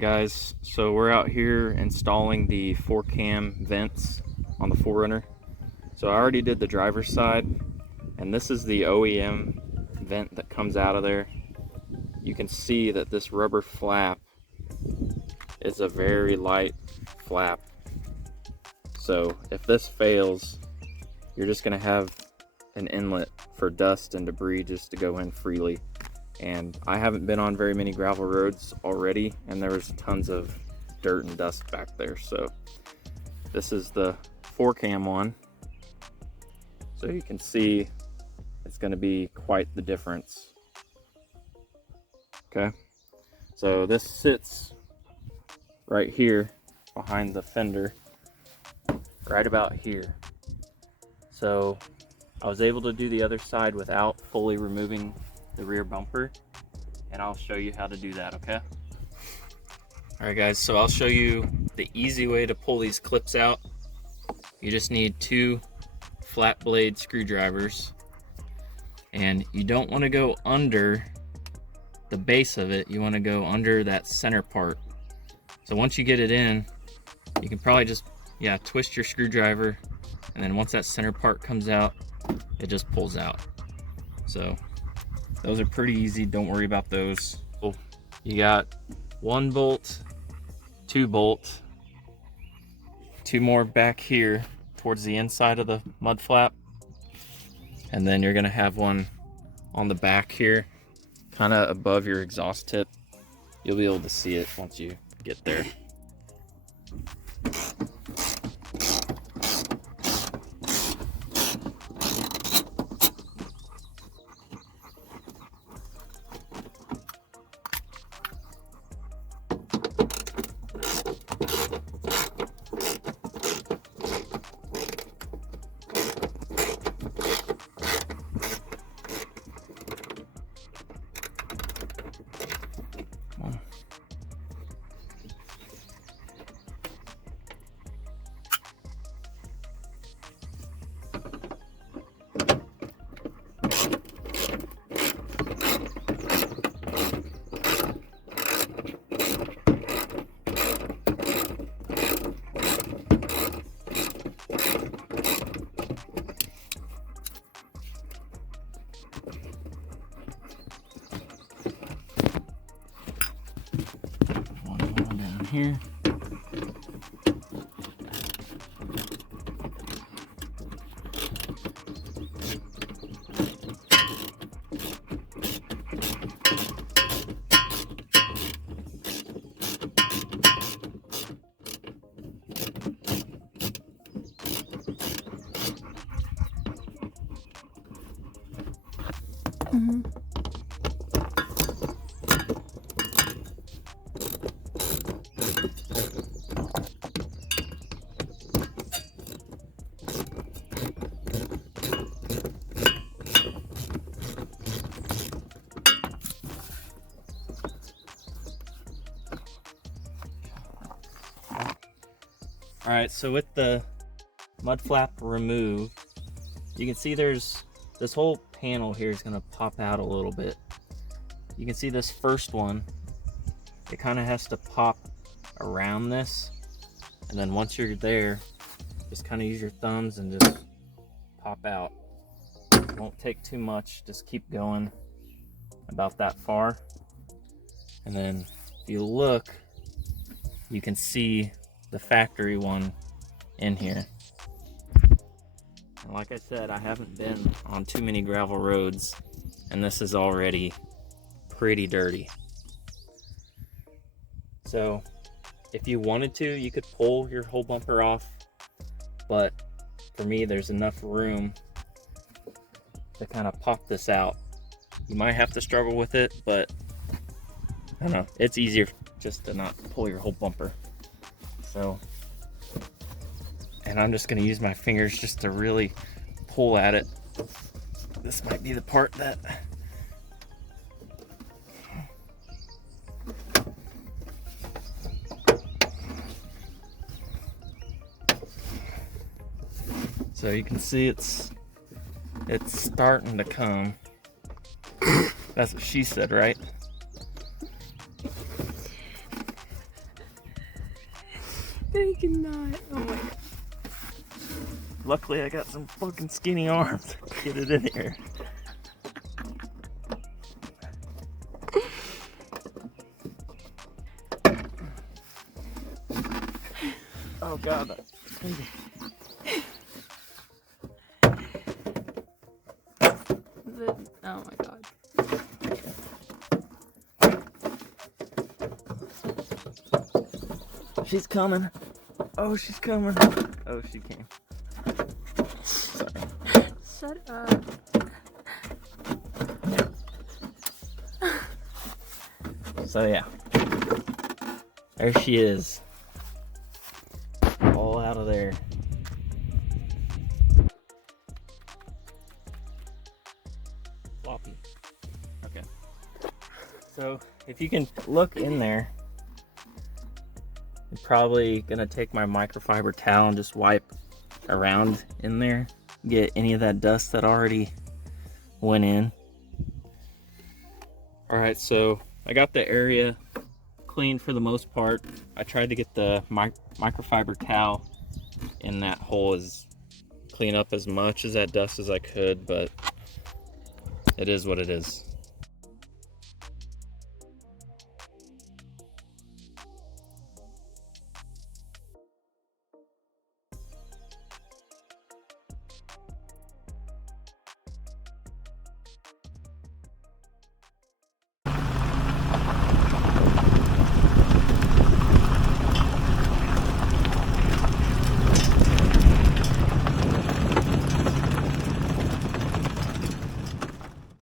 Alright guys, so we're out here installing the 4-cam vents on the 4Runner. So I already did the driver's side, and this is the OEM vent that comes out of there. You can see that this rubber flap is a very light flap. So if this fails, you're just going to have an inlet for dust and debris just to go in freely. And I haven't been on very many gravel roads already, and there was tons of dirt and dust back there. So this is the 4-cam one. So you can see it's going to be quite the difference. Okay, so this sits right here behind the fender, right about here. So I was able to do the other side without fully removing the rear bumper, and I'll show you how to do that, okay? Alright guys, so I'll show you the easy way to pull these clips out. You just need 2 flat blade screwdrivers, and you don't want to go under the base of it, you want to go under that center part. So once you get it in, you can probably just twist your screwdriver, and then once that center part comes out, it just pulls out. So those are pretty easy, don't worry about those. You got 1 bolt, 2 bolt, 2 more back here towards the inside of the mud flap, and then you're gonna have one on the back here, kind of above your exhaust tip. You'll be able to see it once you get there. Here. Alright, so with the mud flap removed, you can see there's this whole panel here is going to pop out a little bit. You can see this first one, it kind of has to pop around this, and then once you're there, just kind of use your thumbs and just pop out. It won't take too much, just keep going about that far. And then if you look, you can see the factory one in here. And like I said, I haven't been on too many gravel roads, and this is already pretty dirty. So if you wanted to, you could pull your whole bumper off, but for me, there's enough room to kind of pop this out. You might have to struggle with it, but I don't know, it's easier just to not pull your whole bumper. So, and I'm just going to use my fingers just to really pull at it. This might be the part that so you can see it's starting to come. That's what she said, right? I cannot. Oh my god. Luckily, I got some fucking skinny arms to get it in here. Oh god, that's crazy. Oh my god. She's coming. Oh, she's coming. Oh, she came. Sorry. Shut up. So yeah, there she is. All out of there. Floppy. Okay. So if you can look in there, I'm probably gonna take my microfiber towel and just wipe around in there, get any of that dust that already went in. All right, so I got the area clean for the most part. I tried to get the microfiber towel in that hole as clean up as much as that dust as I could, but it is what it is.